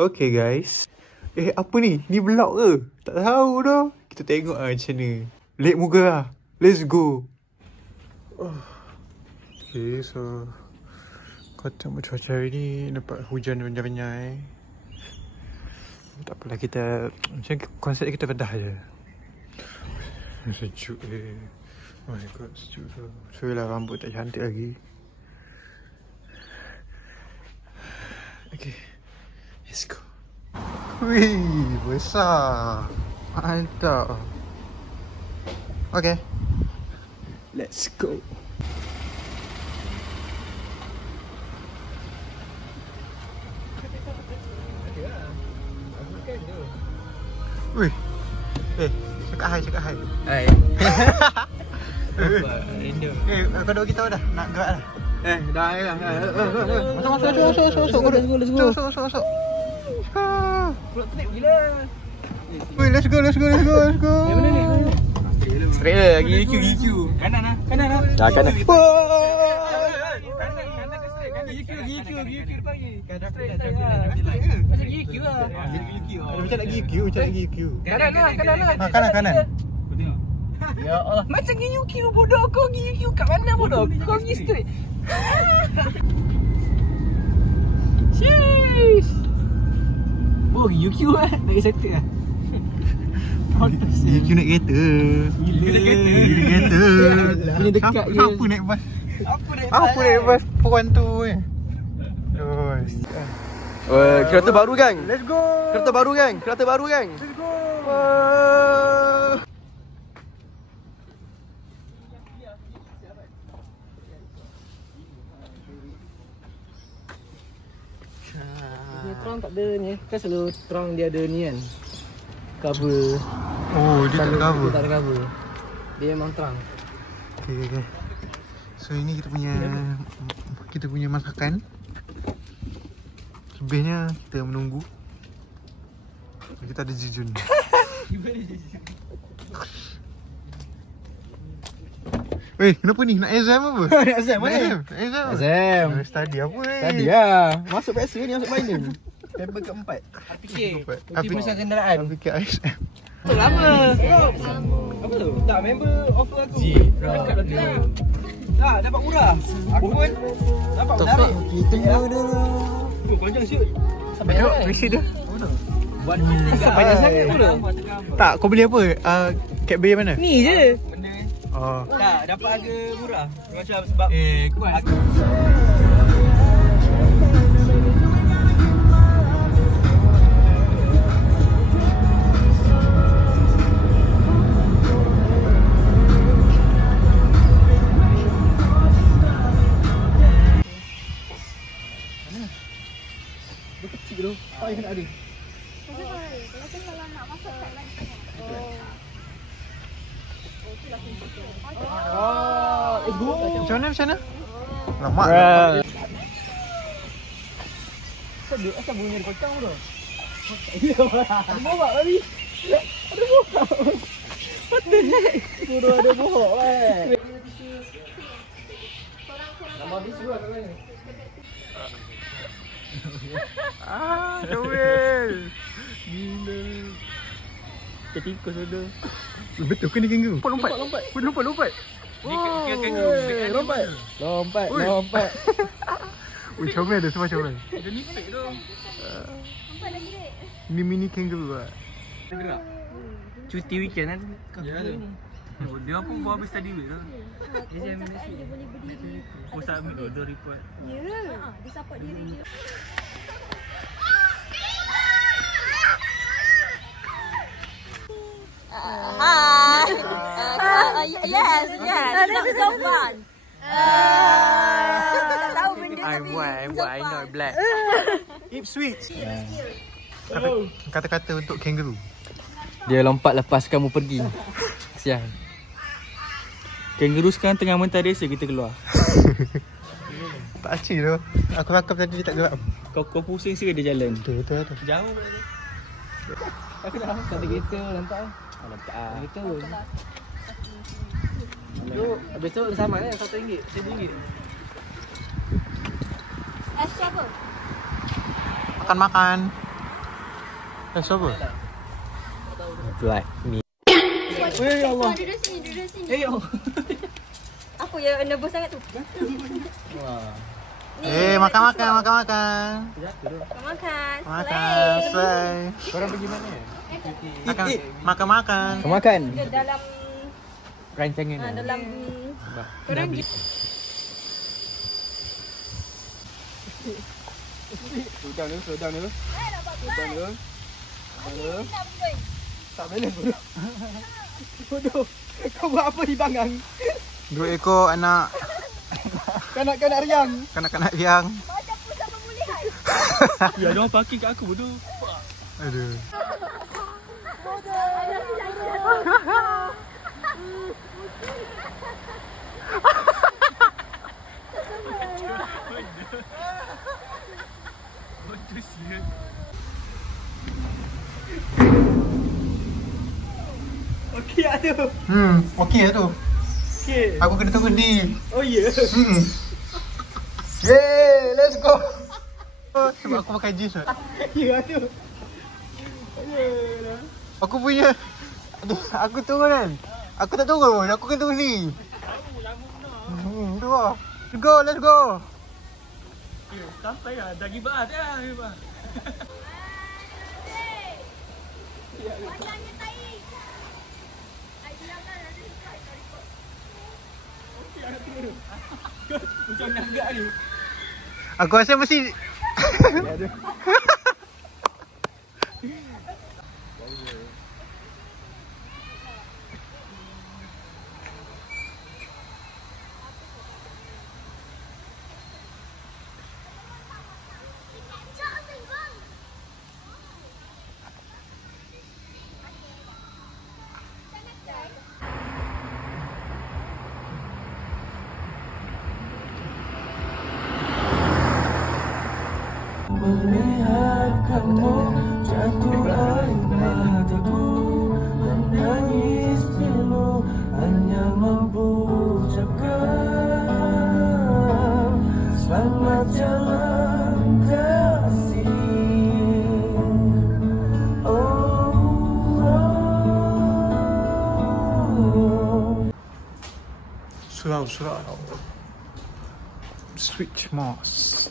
Okay guys. Apa ni? Ni vlog ke? Tak tahu dah. Kita tengok lah macam ni. Lek muka lah. Let's go. Okay, so kata cuaca hari ni dapat hujan banyak-banyak. Tak apalah, kita macam konsep kita bedah je. Sejuk Oh my god, sejuk tu. Sorry lah, rambut tak cantik lagi. Okay, let's go. Wih, besar. Mantap. Okay, let's go. Wih, cakap hai. Hai. Kau dah beritahu dah nak gerak dah. Dah lah. Masuk. Pulak trip gila. Wih, let's go. Yang mana ni? Straight lah, GQ. Kanan lah. Kanan. Kanan. Kanan ke straight? GQ depan ni. Straight lah. Macam GQ lah. Macam nak GQ. Kanan lah. Kanan. Ya Allah. Macam GQ bodoh kau. GQ kat mana bodoh? Kau pergi straight. Sheesh. Oh, GQ lah. Tak kisah settle lah. GQ naik kereta. Punya dekat je. Apa naik bas? Apa naik bas perempuan tu Kereta baru gang. Let's go. Kereta baru gang. Let's go. Ni terang tak ada ni. Kan selalu terang dia ada ni kan. Cover. Oh, dia tak ada cover. Dia tak ada cover. Dia memang terang. Okay. So ini kita punya masakan. Lebihnya kita menunggu. Kita ada jujun. Weh, kenapa ni? Nak exam apa? Nak exam mana? Exam. Study apa ni? Tadi lah. Masuk biasa ni, masuk final. Paper keempat. Fikir. Uji kenderaan. Fikir exam. Lama. Apa tu? Tak, member offer aku. Dekat dah. Tak, dapat murah. Aku pun dapat menarik. Tunggu dulu. Panjang shoot. Sampai Tengok mana? misi dia. Buat panjang sangat pun. Tak, kau beli apa? Cadbury mana? Ni je. Oh. Tak, dapat harga murah. Macam sebab kuat. Dia kecil tu. Apa yang nak ada? Kalau nak masak kat lain. Macam mana? Lama. Asal bunyi ada pocong tu? Ada bohak tadi. Ada bohak. What the heck? Suruh ada bohak kan. Nama habis dulu kat mana? Joel. Gila. Ketikus ada. Betul ke ni kangaroo? Lompat. Lompat. Lompat. Comel ada semua comel. Dia ni fake tu. Nampak lagi dek. Ni mini kangaroo lah. Gerak. Cuti weekend kan? Ya tu. Dia pun bawa habis study week tu. Dia boleh berdiri. Oh, submit order report. Ya. Dia support diri dia. Hi. Yes. So fun. Tak tahu benda tapi I'm white, I know black. Ipswich. Kata-kata untuk kangaroo. Dia lompat lepas kamu pergi. Kesian. Kangaroo sekarang tengah mentah desa, kita keluar. Tak acik tu. Aku rakam tadi dia tak gerak. Kau pusing sikit dia jalan. Betul. Jauh pula tu. Aku dah tak ada kereta lantak. Lantak ah. Kereta pun. Habis tu sama kan RM1, RM1. Extra apa? Makan. Siapa? Black me. Ya Allah. Duduk sini. Eh, oh. Aku yang nervous sangat tu. Wah. Makan. Makan. Slay. Korang pergi mana? Makan. Makan. Ke dalam Rancangan. dalam Korang Slow down dulu. Tak balance bodoh. Bodoh. Kau buat apa di bangang? 2 ekor anak Kanak-kanak riang. kanak-kanak yang. macam pusat pemulihan. Ya, dia orang parking kat aku bodoh. Aduh. Okey ada. Okey lah tu. Okey. Aku kena tunggu ni. Oh ya. Yeay, let's go. Sebab aku pakai jeans tak? Ya ada. Aku punya. Aduh, aku tunggu kan. Aku tak tunggu. Aku kena tunggu ni. Tu lah. Let's go. Sampai lah. Dah give up dah. Panjangnya tahi. Ai silakan ada subscribe dari kau. Macam naga ni. Aku rasa mesti. Ada. Melihat kamu jatuh air mataku, menangis pilu hanya mampu ucapkan selamat jalan kasih. Surau. Switch Moss.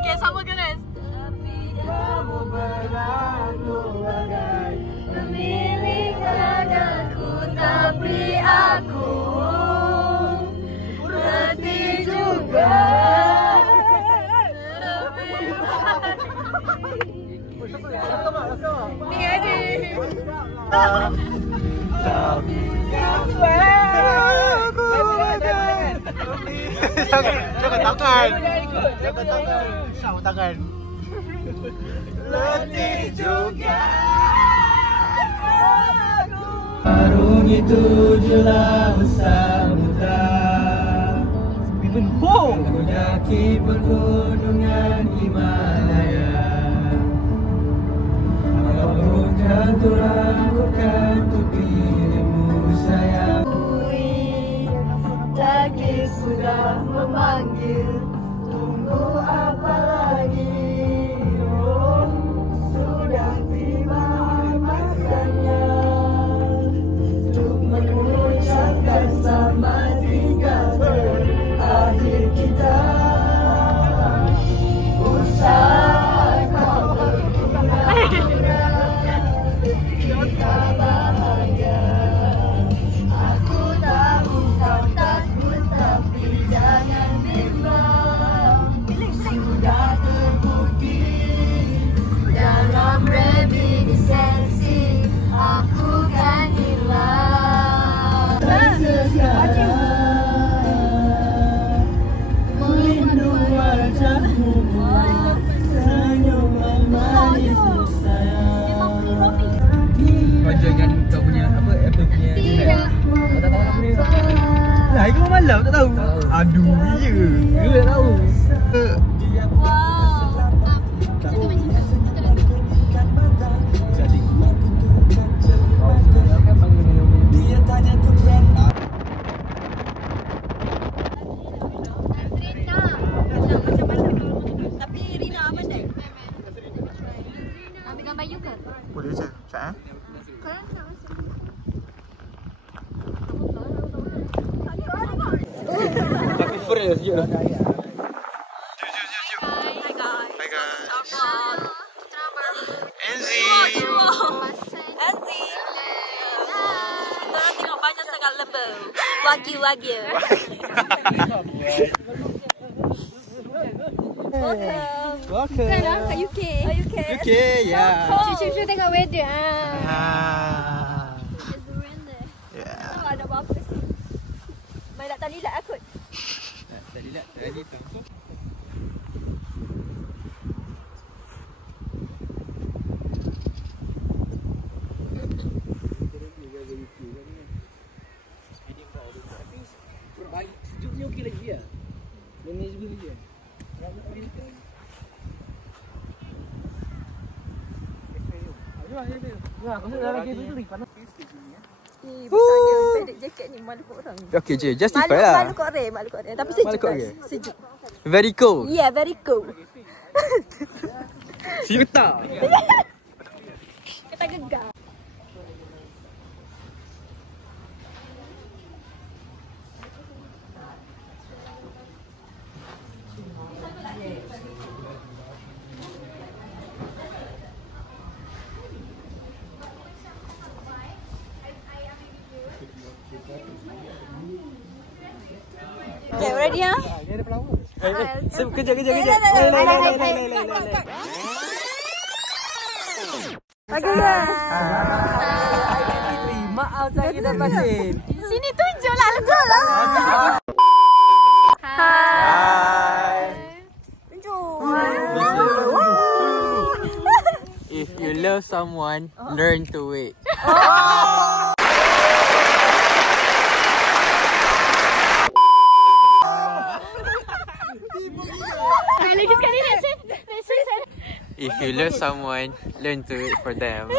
Okay, sama guys. Pemilik anakku tapi aku berhenti juga. Jangan tangan. Sama tangan. Letih juga. Arungi tujuh laut samudra, mendaki pegunungan Himalaya. Apapun kan lakukan untuk dirimu sayang. Takdir sudah memanggil, tunggu apa lagi? Oh, sudah tiba masanya untuk mengucapkan selamat tinggal akhir kita. Usaha kau berguna, kita bahagia. Aku tahu kau takut tapi jangan bimbang. Sudah terbukti dalam reminiscensi aku kan hilang. Melindungi wajahmu, senyum manis sayang. Kau jangan kau punya apa Apple punya internet. Kau tak tahu nama dia. Lah, itu malam tak tahu. Aduh, ya. Dia tak tahu. Wow. Tapi fresh je lah. Hi guys. Enzi. Enzi. Kita tengok banyak sangat lembu. Wagyu. Welcome. Kat UK. UK, ya. Cucu tengok weather. Oh, ada apa-apa sih? Main nak tali lilat aku. Tadi tak, tadi tak. Sejuk ni okey lagi lah. Manageable lagi lah. Besarnya pendek jaket ni malu kat orang. Okey je, justify lah. Malu kat orang. Tapi sejuk. Malu kat Guys. orang. Sejuk. Very cool. Yeah, very cool. Sejuk tak? Kita gegar. Okay, ready ah? Kejap. Okay guys. Maaf saya dah batin. Sini tunjuklah logo lah. Hi. Tunjuk. If you love someone, learn to wait. Lagi sekali let's say. If you love someone, learn to wait for them.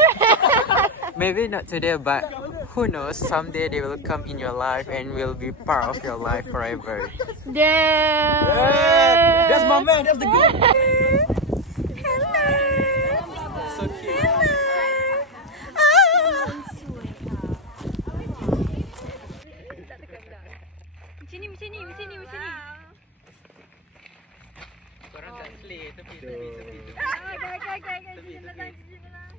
Maybe not today, but who knows, someday they will come in your life and will be part of your life forever. That's my man, that's the good. Hello. So cute. Sini. Korang tak play, tepi. Okay.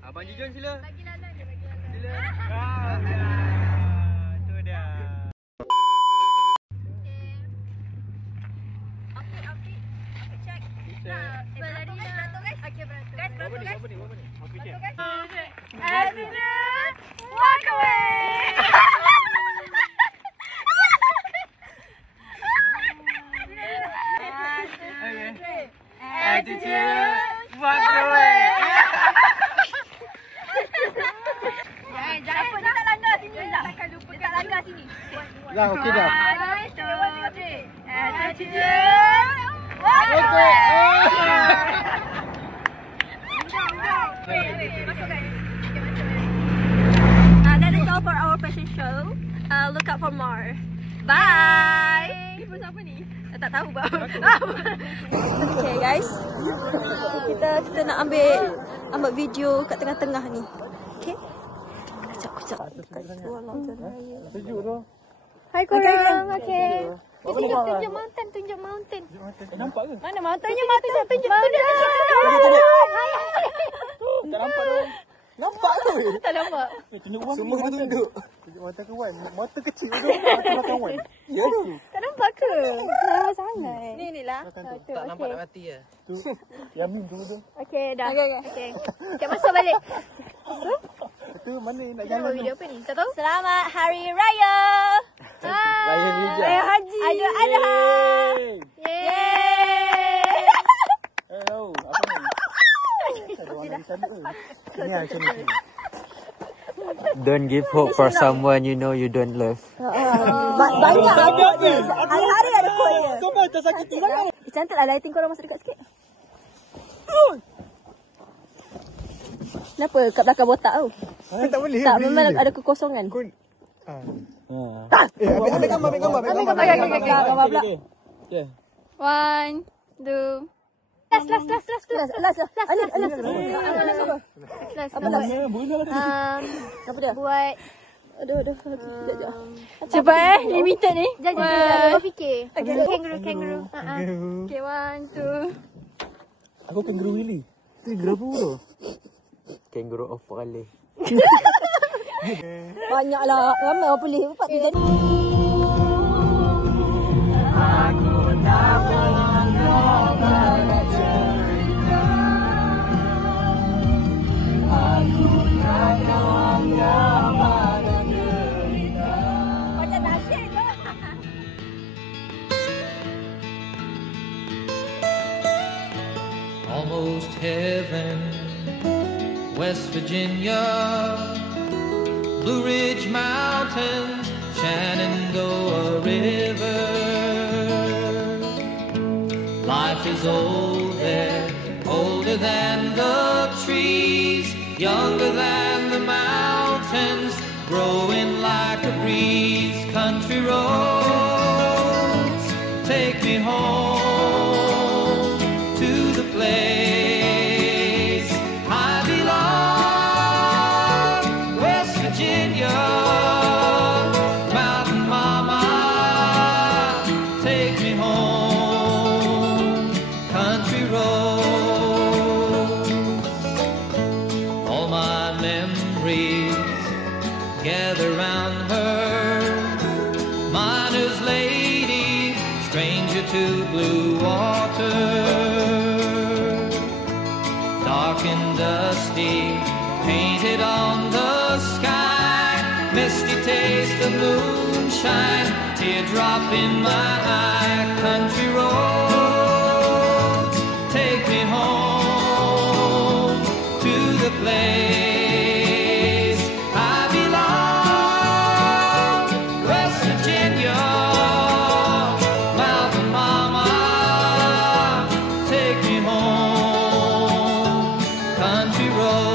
Abang Jujun sila. Bagi lalan je, bagi lalan. Sila. Tu dia. Okay, check. Berlari dah. Okay, beratur. Guys, beratur guys. Apa ni? Beratur guys. Attitude, walk away. Attitude, walk away. Jangan tak langgar sini. Takkan lupa. Tak langgar sini. Dah, okey dah. 1, 2, 3. Attitude, walk away. That is all for our fashion show. Look out for more. Bye. Ni pun siapa ni? Tak tahu bang. Okay guys, kita nak ambil video kat tengah-tengah ni. Okay. Kejap. Sejuk tu. Hai korang. Okay. Tunjuk mountain. Nampak ke? Mana mountainnya? Tunjuk. Tak nampak tu. Nampak tu. Tak nampak. Semua kena tunduk. Tunjuk mata kawan. Mata kecil tu. Mata belakang kawan. Ya tu. Tak nampak ke? Lama sangat. Ni lah. Tak nampak nak mati ya. Tu. Yamin tu tu. Okay, dah. Okay. Kita masuk balik. Tu mana nak Kita jalan buat tu? video apa ni? Tak tahu? Selamat Hari Raya. Raya Hijab. Raya Haji. Idul Adha. Yeay. Hello. Apa ni? Ada orang lagi salut tu. Ni macam ni. Don't give hope for someone you know you don't love. Banyak quote. Hari-hari ada quote dia. Kau tak sakiti sangat. Cantiklah lighting korang masuk dekat sikit. Kenapa kat belakang botak tu? Tak boleh. Tak, memang ada kekosongan. Ambil gambar. Gambar pula. Okay. 1, 2, Buat cepat limited ni. Jangan fikir. Kangaroo. Okay, 1, 2. Aku kangaroo Willy. Itu berapa bro? Kangaroo of kali. Banyaklah. Ramai orang boleh. Empat tu jadi. Macam nasyid tu. Almost heaven, West Virginia, Blue Ridge Mountains, Shenandoah River. Life is old there, older than the trees, younger than the mountains, growing like a breeze. Country roads, take me home to the place I belong, West Virginia, Mountain Mama, take me home, country roads. All my memories gather round her, miner's lady, stranger to blue water. Dark and dusty, painted on the sky, misty taste of moonshine, teardrop in my eye. Country roads, take me home to the place I belong, West Virginia, Mountain Mama, take me home, country roads.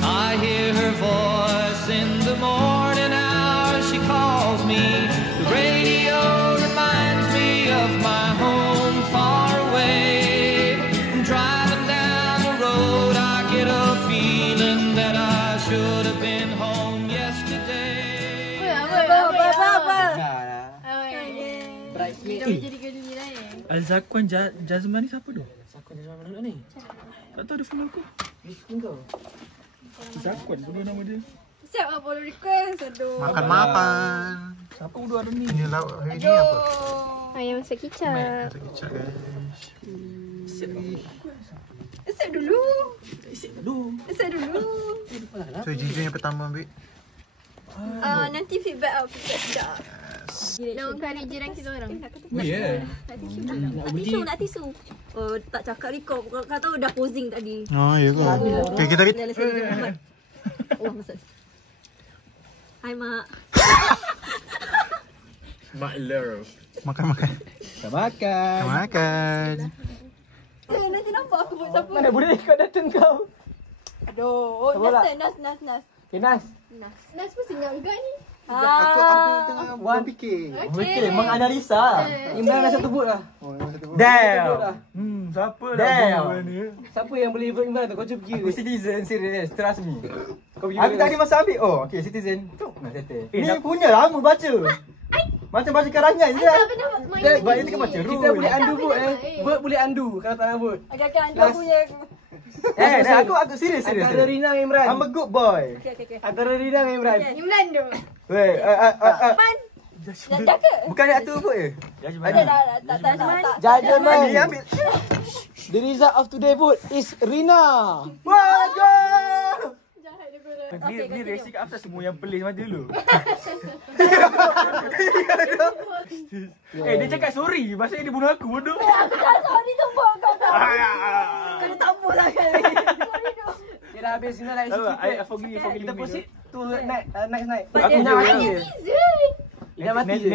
I hear her voice in the morning hours, she calls me. The radio reminds me of my home far away. Driving down the road, I get a feeling that I should have been home yesterday. Al-Zakwan Jazman ni siapa tu? Zakwan Jazman mana ni? Tak tahu dia follow aku. Zakwan dulu nama dia. Siap lah follow request. Aduh. Makan. Siapa dulu ada ni? Ini lauk hari ni apa? Ayam masak kicap. Masak kicap guys. Siap dulu. Siap dulu. So ginger yang pertama ambil. Nanti feedback sekejap. Nak kari jiran kita orang. Ya. Nak tisu. Oh, tak cakap ni kau tahu dah posing tadi. Oh ya ke? Okay, kita Oh, maksud. Hai mak. Mak love. makan. Nanti nampak aku buat siapa. Mana boleh kau datang kau? Aduh, Nas. Okay, Nas. Nas pun singgah juga ni. Aku tengah fikir. Okey, menganalisa. Imran dah satu vote lah. Damn. Siapa Damn. Siapa yang boleh vote Imran tu? Kau cuba kira. Aku citizen, serious, trust me. Aku tak ada masa ambil. Oh, okay, citizen. Tu nak settle. Ni punya lama baca. Macam baca karangan je. Sebab dia tengah baca rule. Kita boleh undo vote Vote boleh undo kalau tak nak vote. Agak-agak anda punya. Aku serius. Antara Rina dengan Imran. I'm a good boy. Okay. Antara Rina dengan Imran. Imran tu. Weh, Man. Nak jaga. bukan dia atur vote je. Ada tak. Judgment. Dia ambil. The result of today vote is Rina. Let's go! Ni reaksi kat Afsat semua yang pelik macam dulu. Dia cakap sorry. Maksudnya dia bunuh aku bodoh. Aku dah sorry tu buat kau. Kau dah tak apa lagi. Sorry tu. Dia dah habis Rina like sikit. Kita proceed to next night. Aku nak mati. Netizen. Dah mati.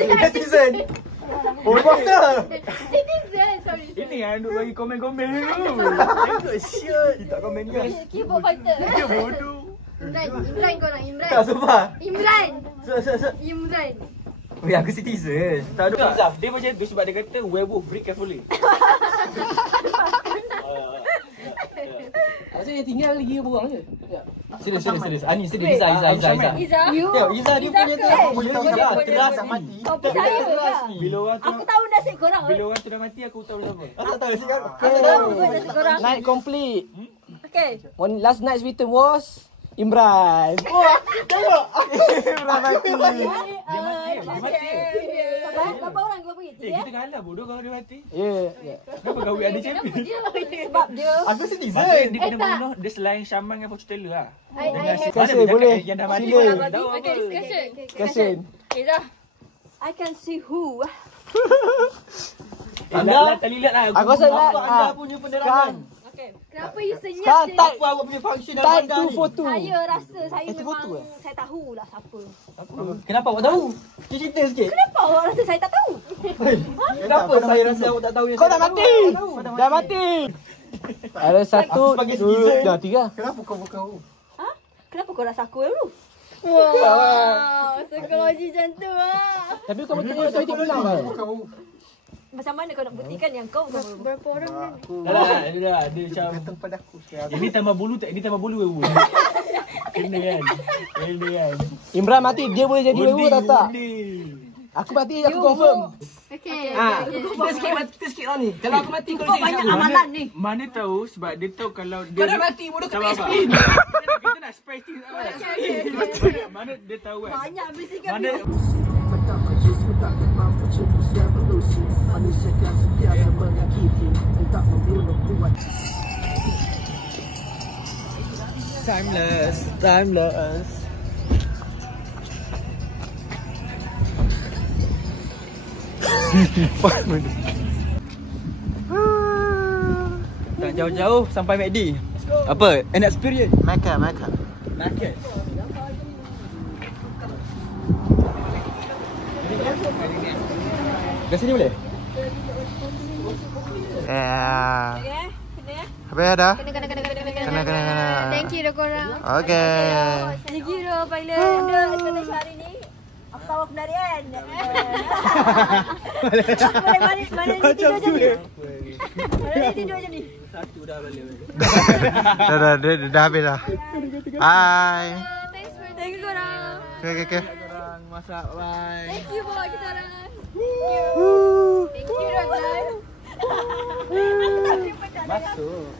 Netizen. Oh, poster. Netizen, sorry. Ini yang duk bagi komen-komen dulu. Tengok shit. Tak komen kan? Keyboard fighter. Dia bodoh. Imran kau nak Imran. Tak, sumpah. Imran. So. Imran. Weh, aku citizen. Tak ada Zaf. Dia macam tu sebab dia kata werewolf breed carefully. Maksudnya tinggal lagi berapa orang je? Serius. Ani serius. Iza. You. Tengok Iza dia punya tu. Iza teras mati. Kau percaya ke? Bila orang tu Aku tahu nasib korang. bila orang tu dah mati aku tahu siapa. Tak tahu sikap. Aku tahu nasib korang. Night complete. Okay. One last night's victim was Imran. Imran mati. Dia mati. Berapa orang kau pergi? Tiga? Kita kalah bodoh kalau dia mati. Ya. Kenapa kau ada champion? Sebab dia. Aku citizen. Maksudnya dia kena bunuh dia selain Syaman dengan fortune teller lah. Kasih boleh. Yang dah mati. Sila. Tahu apa? Kasih. Iza. I can see who. Anda terlihat lah. Aku rasa nak Anda punya penerangan. Kenapa you senyap sekarang je? type Apa awak punya function dalam type anda ni? 242. Saya rasa saya Itu memang betul, saya tahulah siapa. Kenapa awak tahu? Cerita sikit. Kenapa awak rasa saya tak tahu? Kenapa saya rasa awak tak tahu yang Kau saya dah tahu? mati. Dah mati. Ada satu, sebagai dua, citizen. dah tiga. Kenapa kau bukan aku? Ha? Kenapa kau rasa aku dulu? Wow, psikologi macam tu lah. Tapi kau betul betul itu menang kan? Macam mana kau nak buktikan yang kau bukan dulu? Berapa orang ni? Dah, dia macam Datang pada aku sekarang. ini tambah bulu tak? Ini tambah bulu wewu. Kena kan? Imran mati, dia boleh jadi werewolf tak tak? Aku mati, aku confirm. Okay. Kita sikit lah ni. Kalau aku mati kau Kau banyak amalan ni. Mana tahu sebab dia tahu kalau dia Kau dah mati bodoh kau tak Sabar, explain. kita nak spray things out. Mana dia tahu kan? Banyak bisikan. Mana Timeless. Tak jauh-jauh sampai McD. Apa? An experience. Makan. Market. Kat sini boleh? Ya. Okay? Kena? Habis dah? Kena. Kena. Thank you dah korang. Okay. Thank you dah pilot. Anda explanation hari ni. Aku tahu penarian. Mana ni tidur macam ni? Mana ni tidur macam ni? satu dah balik. Dah habis dah. Bye. Thank you korang. Okay. Orang masak, bye. Thank you bawa kita orang. Thank you dah guys. Masuk.